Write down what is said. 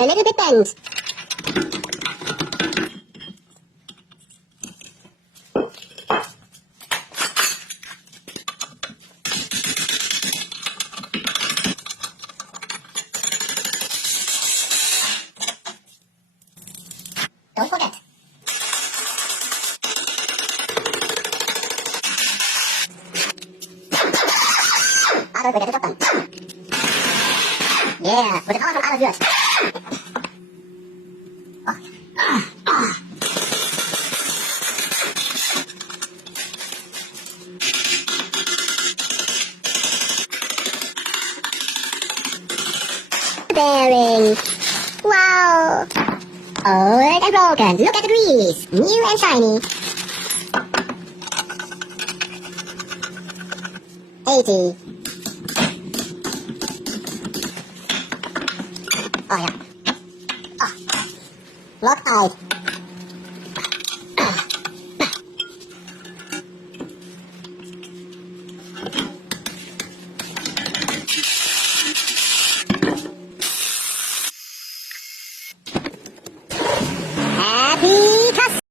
a little bit bent. Don't forget. Don't forget to drop them. Yeah, with an awesome out of yours. Bearing. Wow. Old and broken. Look at the grease. New and shiny. 80. Oh yeah. Oh. Lock out.